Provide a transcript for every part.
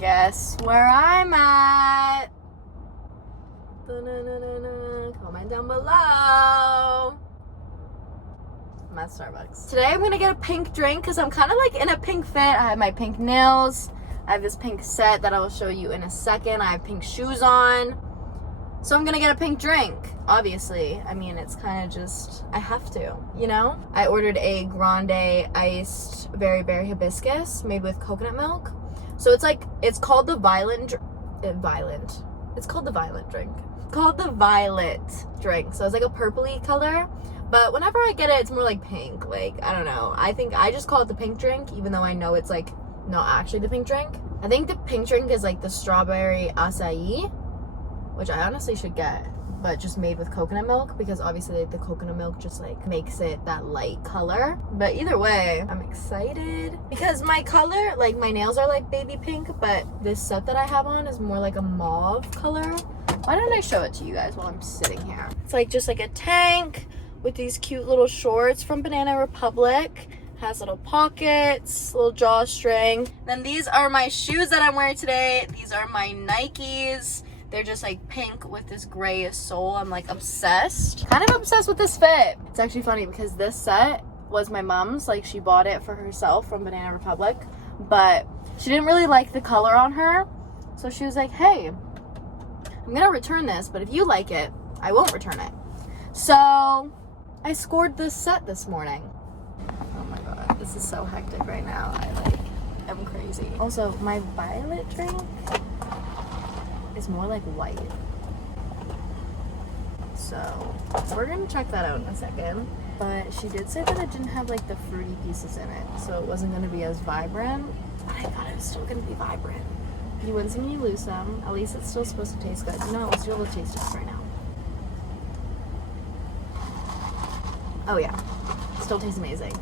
Guess where I'm at? Comment down below. I'm at Starbucks. Today I'm gonna get a pink drink because I'm kind of like in a pink fit. I have my pink nails. I have this pink set that I will show you in a second. I have pink shoes on. So I'm gonna get a pink drink, obviously. I mean, it's kind of just, I have to, you know? I ordered a grande iced berry hibiscus made with coconut milk. So it's like, it's called the It's called the violet drink. Called the violet drink. So it's like a purpley color. But whenever I get it, it's more like pink. Like, I don't know. I think I just call it the pink drink, even though I know it's like not actually the pink drink. I think the pink drink is like the strawberry acai, which I honestly should get, but just made with coconut milk, because obviously like, the coconut milk just like makes it that light color. But either way, I'm excited because my color, like my nails are like baby pink, but this set that I have on is more like a mauve color. Why don't I show it to you guys while I'm sitting here? It's like just like a tank with these cute little shorts from Banana Republic. Has little pockets, little drawstring. Then these are my shoes that I'm wearing today. These are my Nikes. They're just like pink with this gray sole. I'm like obsessed. Kind of obsessed with this fit. It's actually funny because this set was my mom's. Like she bought it for herself from Banana Republic, but she didn't really like the color on her. So she was like, hey, I'm gonna return this, but if you like it, I won't return it. So I scored this set this morning. Oh my god, this is so hectic right now. I'm crazy. Also, my violet drink is more like white. So we're gonna check that out in a second. But she did say that it didn't have like the fruity pieces in it, so it wasn't gonna be as vibrant. But I thought it was still gonna be vibrant. You win some, you lose some. At least it's still supposed to taste good. You know, let's do a little taste test right now. Oh yeah, still tastes amazing.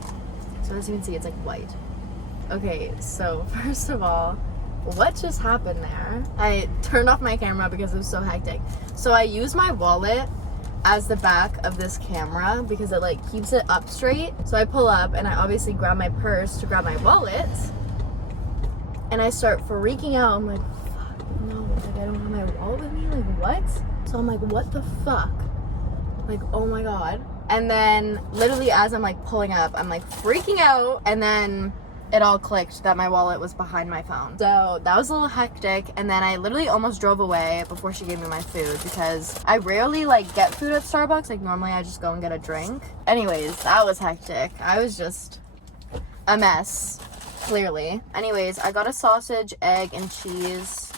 So as you can see, it's like white. Okay, so first of all, what just happened there? I turned off my camera because it was so hectic. So I use my wallet as the back of this camera because it like keeps it up straight. So I pull up and I obviously grab my purse to grab my wallet. And I start freaking out. I'm like, fuck, no, like I don't have my wallet with me, like what? So I'm like, what the fuck? Like, oh my god. And then literally as I'm like pulling up, I'm like freaking out, and then it all clicked that my wallet was behind my phone. So that was a little hectic, and then I literally almost drove away before she gave me my food because I rarely like get food at Starbucks. Like normally I just go and get a drink. Anyways, that was hectic. I was just a mess, clearly. Anyways, I got a sausage, egg, and cheese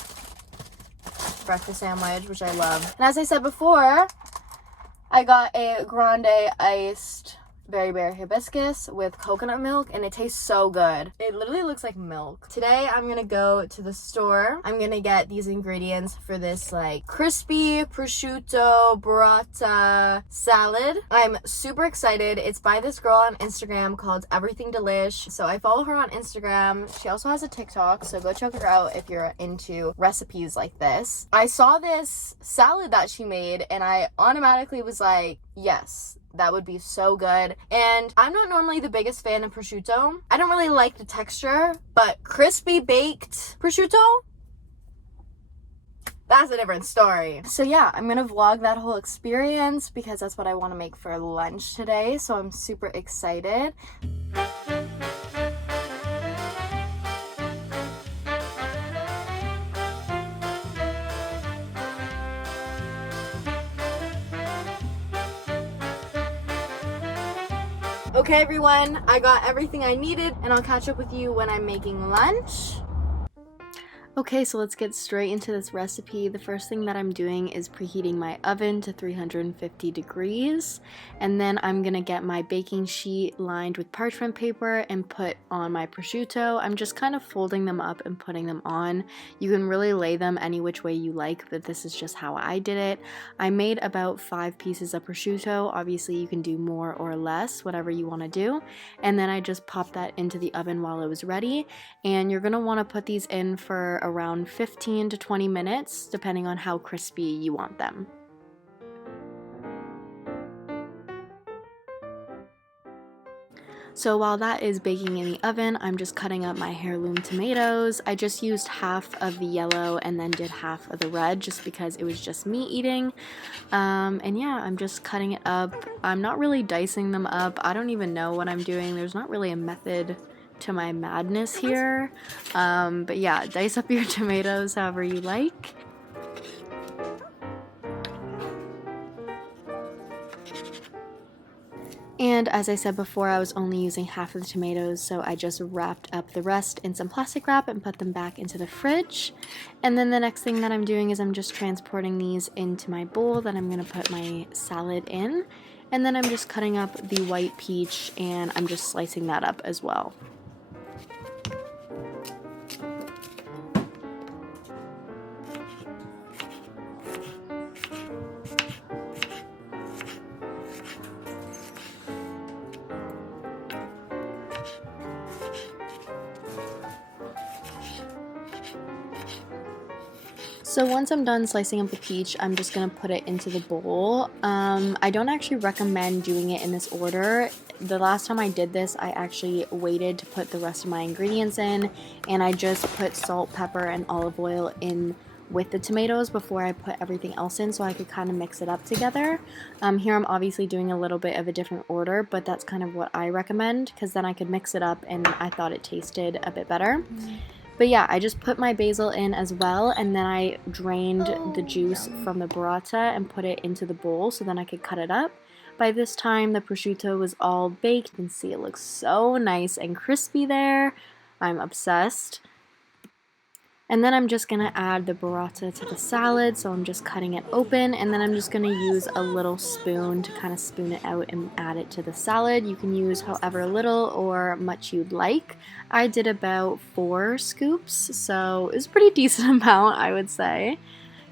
breakfast sandwich, which I love. And as I said before, I got a grande iced berry hibiscus with coconut milk, and it tastes so good. It literally looks like milk. Today I'm gonna go to the store. I'm gonna get these ingredients for this like crispy prosciutto burrata salad. I'm super excited. It's by this girl on Instagram called Everything Delish. So I follow her on Instagram. She also has a TikTok, so go check her out if you're into recipes like this. I saw this salad that she made and I automatically was like, yes, that would be so good. And I'm not normally the biggest fan of prosciutto. I don't really like the texture, but crispy baked prosciutto, that's a different story. So yeah, I'm gonna vlog that whole experience because that's what I want to make for lunch today. So I'm super excited. Okay everyone, I got everything I needed and I'll catch up with you when I'm making lunch. Okay, so let's get straight into this recipe. The first thing that I'm doing is preheating my oven to 350 degrees, and then I'm gonna get my baking sheet lined with parchment paper and put on my prosciutto. I'm just kind of folding them up and putting them on. You can really lay them any which way you like, but this is just how I did it. I made about 5 pieces of prosciutto. Obviously you can do more or less, whatever you want to do, and then I just popped that into the oven while it was ready. And you're gonna want to put these in for around 15 to 20 minutes, depending on how crispy you want them. So while that is baking in the oven, I'm just cutting up my heirloom tomatoes. I just used half of the yellow and then did half of the red just because it was just me eating. And yeah, I'm just cutting it up. I'm not really dicing them up. I don't even know what I'm doing. There's not really a method to my madness here. But yeah, dice up your tomatoes however you like. And as I said before, I was only using half of the tomatoes, so I just wrapped up the rest in some plastic wrap and put them back into the fridge. And then the next thing that I'm doing is I'm just transporting these into my bowl that I'm going to put my salad in. And then I'm just cutting up the white peach and I'm just slicing that up as well. So once I'm done slicing up the peach, I'm just going to put it into the bowl. I don't actually recommend doing it in this order. The last time I did this, I actually waited to put the rest of my ingredients in, and I just put salt, pepper, and olive oil in with the tomatoes before I put everything else in so I could kind of mix it up together. Here I'm obviously doing a little bit of a different order, but that's kind of what I recommend because then I could mix it up and I thought it tasted a bit better. But yeah, I just put my basil in as well, and then I drained the juice from the burrata and put it into the bowl so then I could cut it up. By this time, the prosciutto was all baked. You can see it looks so nice and crispy there. I'm obsessed. And then I'm just going to add the burrata to the salad, so I'm just cutting it open, and then I'm just going to use a little spoon to kind of spoon it out and add it to the salad. You can use however little or much you'd like. I did about 4 scoops, so it was a pretty decent amount, I would say.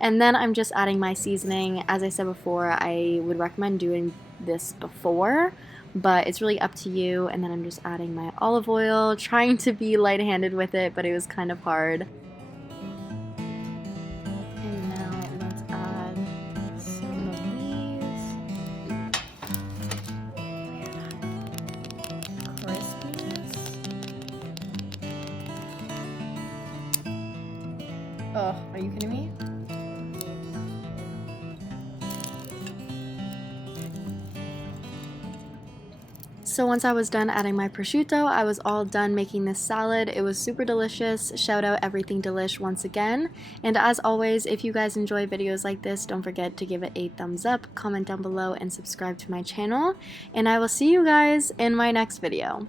And then I'm just adding my seasoning. As I said before, I would recommend doing this before, but it's really up to you. And then I'm just adding my olive oil, trying to be light-handed with it, but it was kind of hard. Oh, are you kidding me? So once I was done adding my prosciutto, I was all done making this salad. It was super delicious. Shout out Everything Delish once again. And as always, if you guys enjoy videos like this, don't forget to give it a thumbs up, comment down below, and subscribe to my channel. And I will see you guys in my next video.